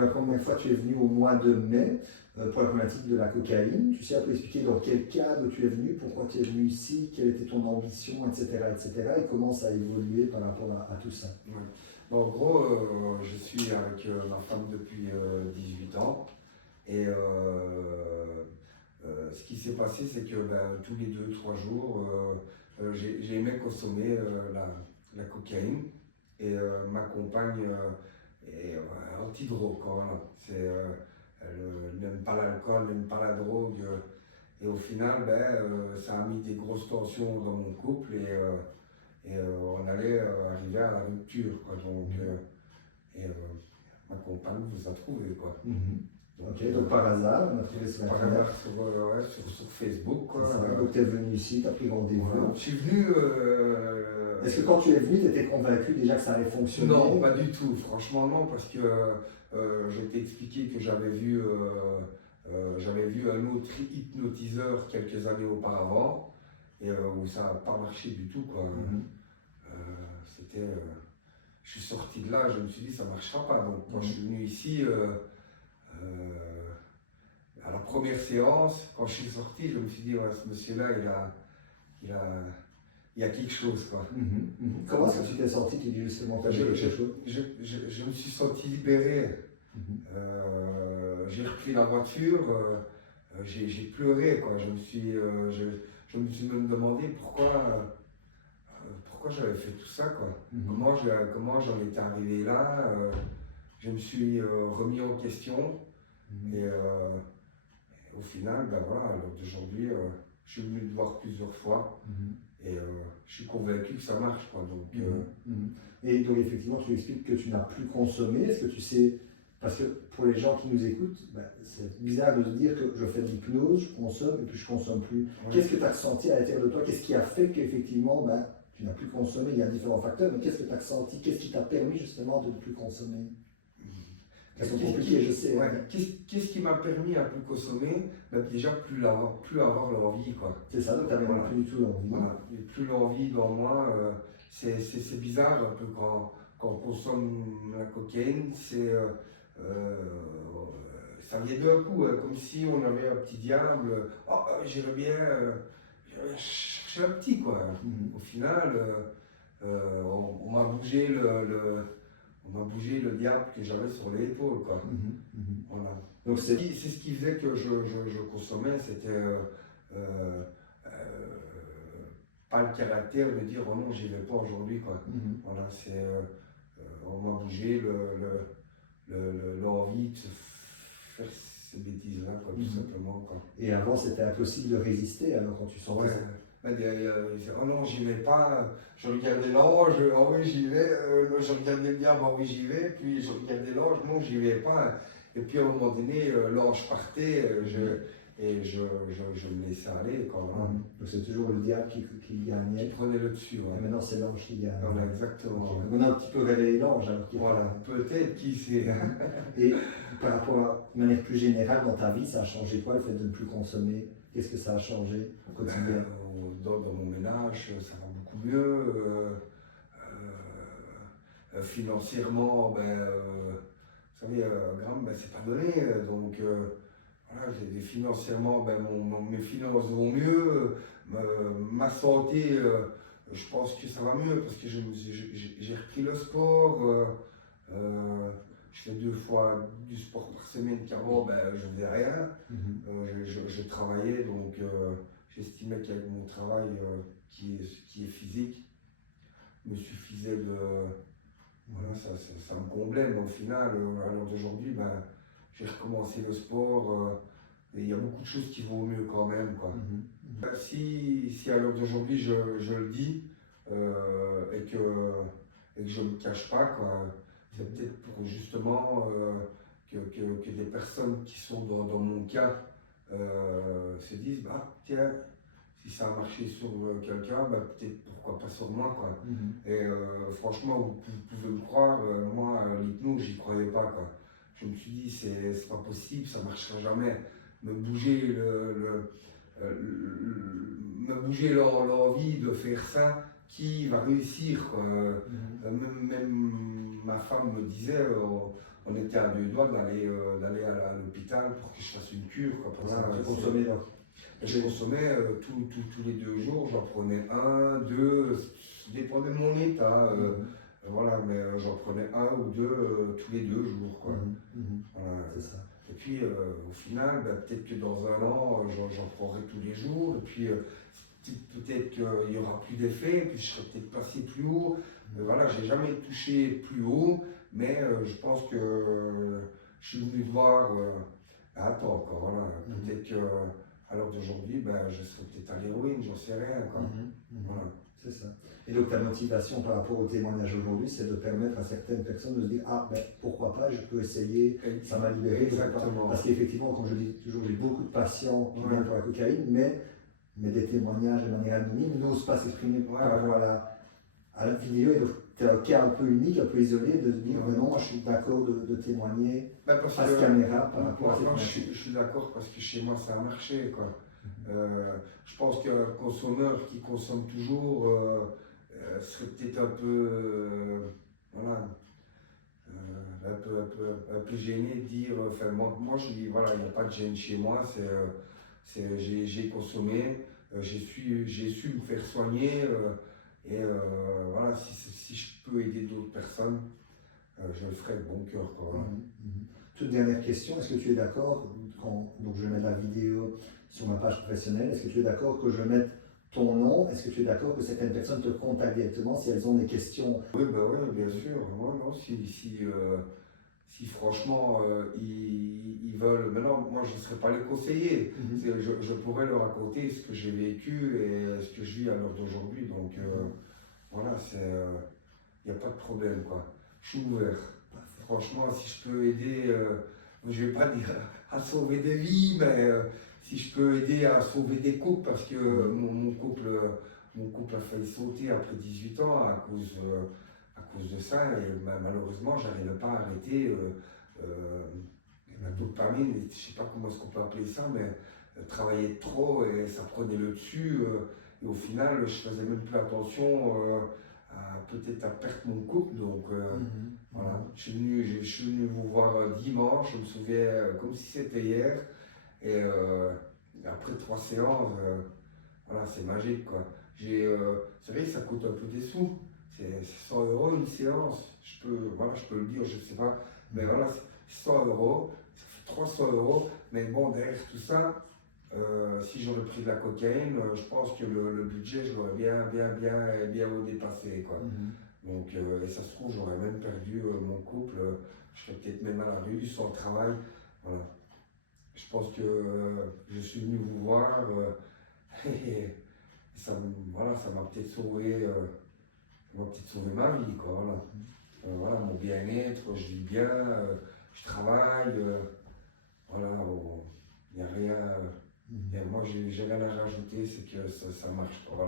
La première fois, tu es venu au mois de mai pour la problématique de la cocaïne. Tu sais un peu expliquer dans quel cadre tu es venu, pourquoi tu es venu ici, quelle était ton ambition, etc. et comment ça a évolué par rapport à tout ça. Ouais. Bon, en gros, je suis avec ma femme depuis 18 ans et ce qui s'est passé, c'est que tous les 2-3 jours, j'ai aimé consommer la cocaïne et ma compagne est anti-drogue. Voilà. Elle n'aime pas l'alcool, n'aime pas la drogue. Et au final, ça a mis des grosses tensions dans mon couple et on allait arriver à la rupture. Quoi. Donc, ma compagne vous a trouvé. Quoi. Ok, donc par hasard, on a trouvé sur Par Internet. hasard sur Facebook. Quoi. Donc tu es venu ici, tu as pris rendez-vous. Voilà. Je suis venu. Est-ce que quand tu es venu, tu étais convaincu déjà que ça allait fonctionner? Non, pas du tout. Franchement, non, parce que je t'ai expliqué que j'avais vu un autre hypnotiseur quelques années auparavant et où ça n'a pas marché du tout. Quoi. Je suis sorti de là, je me suis dit ça ne marchera pas. Donc quand je suis venu ici, à la première séance, quand je suis sorti, je me suis dit ouais, ce monsieur-là, il y a quelque chose. Quoi. Comment est-ce que tu t'es senti? Tu dis justement que quelque chose. Je me suis senti libéré. J'ai repris la voiture, j'ai pleuré. Quoi. Je me suis même demandé pourquoi j'avais fait tout ça. Quoi. Comment j'en étais arrivé là. Je me suis remis en question. Et au final, voilà, à l'heure d'aujourd'hui, je suis venu te voir plusieurs fois. Et je suis convaincu que ça marche. Quoi. Donc, Et donc effectivement, tu expliques que tu n'as plus consommé. Est-ce que tu sais, parce que pour les gens qui nous écoutent, c'est bizarre de se dire que je fais de l'hypnose, je consomme et puis je ne consomme plus. Ouais. Qu'est-ce que tu as ressenti à l'intérieur de toi? Qu'est-ce qui a fait qu'effectivement tu n'as plus consommé? Il y a différents facteurs, mais qu'est-ce que tu as ressenti? Qu'est-ce qui t'a permis justement de ne plus consommer? C'est compliqué, je sais. Ouais. Qu'est-ce qui m'a permis à plus consommer? Déjà plus avoir l'envie. C'est ça, donc tu n'avais plus du tout l'envie. Voilà. Il n'y a plus l'envie dans moi. C'est bizarre un peu quand on consomme la cocaïne. Ça vient d'un coup, comme si on avait un petit diable. Oh, j'irais bien chercher un petit. Quoi. Au final, on m'a bougé on m'a bougé le diable que j'avais sur l'épaule. Voilà. Donc c'est ce qui faisait que je consommais, c'était pas le caractère de dire oh non, j'y vais pas aujourd'hui. Voilà, on m'a bougé l'envie de se faire ces bêtises-là, tout simplement. Quoi. Et avant, c'était impossible de résister alors quand tu sentais ça. Oh non, j'y vais pas. Je regardais l'ange, oh oui, j'y vais. Je regardais le diable, oh oui, j'y vais. Puis je regardais l'ange, non, j'y vais pas. Et puis à un moment donné, l'ange partait et je me laissais aller. Quand même. Donc c'est toujours le diable qui gagnait. Qui prenait le dessus. Ouais. Et maintenant, c'est l'ange qui gagne. Voilà, exactement. Okay. On a un petit peu réveillé l'ange. Voilà, peut-être, qui sait. Et par rapport de manière plus générale dans ta vie, ça a changé quoi le fait de ne plus consommer? Qu'est-ce que ça a changé au quotidien? Dans mon ménage, ça va beaucoup mieux. Financièrement, vous savez, Graham, c'est pas donné. Donc, voilà, financièrement, mes finances vont mieux. Ma santé, je pense que ça va mieux parce que j'ai repris le sport. Je fais 2 fois du sport par semaine qu'avant, je ne faisais rien. Je travaillais, donc j'estimais qu'avec mon travail qui est physique, me suffisait de... Voilà, ça me comblait, mais au final, à l'heure d'aujourd'hui, j'ai recommencé le sport et il y a beaucoup de choses qui vont mieux quand même. Quoi. Si à l'heure d'aujourd'hui, je le dis et que je ne me cache pas, quoi, c'est peut-être pour justement que des personnes qui sont dans mon cas se disent tiens, si ça a marché sur quelqu'un, peut-être pourquoi pas sur moi. Quoi. Et franchement, vous pouvez me croire, moi, l'hypnose, j'y croyais pas. Quoi. Je me suis dit, c'est pas possible, ça marchera jamais. Me bouger l'envie de faire ça, qui va réussir. Quoi. Même ma femme me disait, on était à 2 doigts d'aller à l'hôpital pour que je fasse une cure. Quoi. Tu consommais donc. Je consommais tous les 2 jours, j'en prenais 1, 2, ça dépendait de mon état. Voilà, mais j'en prenais 1 ou 2 tous les 2 jours. Quoi. Voilà. C'est ça. Et puis au final, peut-être que dans 1 an, j'en prendrai tous les jours. Et puis peut-être qu'il n'y aura plus d'effet, puis je serai peut-être passé plus haut. Voilà, j'ai jamais touché plus haut, mais je pense que je suis venu voir. Attends, quoi, voilà. Peut-être qu'à l'heure d'aujourd'hui, je serais peut-être à l'héroïne, j'en sais rien. Quoi. Voilà. C'est ça. Et donc ta motivation par rapport au témoignage aujourd'hui, c'est de permettre à certaines personnes de se dire ah ben pourquoi pas, je peux essayer, ça m'a libéré. Exactement. Parce qu'effectivement, comme je dis toujours, j'ai beaucoup de patients qui viennent pour la cocaïne, mais des témoignages de manière anonyme n'osent pas s'exprimer par rapport à la vidéo. Et donc tu as un cas un peu unique, un peu isolé de se dire non, moi je suis d'accord de témoigner face caméra par rapport à cette je suis d'accord parce que chez moi ça a marché. Quoi. Je pense qu'un consommeur qui consomme toujours serait peut-être un peu, voilà, un peu gêné de dire, enfin moi je dis, voilà, il n'y a pas de gêne chez moi, j'ai consommé, j'ai su me faire soigner et voilà, si je peux aider d'autres personnes, je le ferai de bon cœur. Voilà. Toute dernière question, est-ce que tu es d'accord, donc je mets la vidéo sur ma page professionnelle, est-ce que tu es d'accord que je mette ton nom? Est-ce que tu es d'accord que certaines personnes te contactent directement si elles ont des questions? Oui, bien sûr. Moi, non, si franchement ils veulent, maintenant moi je ne serais pas les conseiller, je pourrais leur raconter ce que j'ai vécu et ce que je vis à l'heure d'aujourd'hui. Donc voilà, il n'y a pas de problème. Quoi. Je suis ouvert. Franchement, si je peux aider, je ne vais pas dire à sauver des vies, mais si je peux aider à sauver des couples, parce que mon couple a failli sauter après 18 ans à cause de ça, et malheureusement, je n'arrivais pas à arrêter la dopamine, je ne sais pas comment est-ce qu'on peut appeler ça, mais travailler trop et ça prenait le dessus, et au final, je ne faisais même plus attention peut-être à perdre mon couple. Donc voilà, je suis venu vous voir dimanche, je me souviens comme si c'était hier. Et après 3 séances, voilà, c'est magique. Quoi. C'est vrai que ça coûte un peu des sous. C'est 100 € une séance. Je peux le dire, je ne sais pas. Mais voilà, c'est 100 €, ça fait 300 €. Mais bon, derrière tout ça, si j'aurais pris de la cocaïne, je pense que le budget, je l'aurais bien dépassé. Quoi. Donc, et ça se trouve, j'aurais même perdu mon couple. Je serais peut-être même à la rue, sans travail. Voilà. Je pense que je suis venu vous voir et ça m'a peut-être sauvé, ma vie. Quoi, voilà. Voilà, mon bien-être, je vis bien, je travaille. Voilà, il n'y a rien. Et moi, j'ai rien à rajouter, c'est que ça marche. Voilà.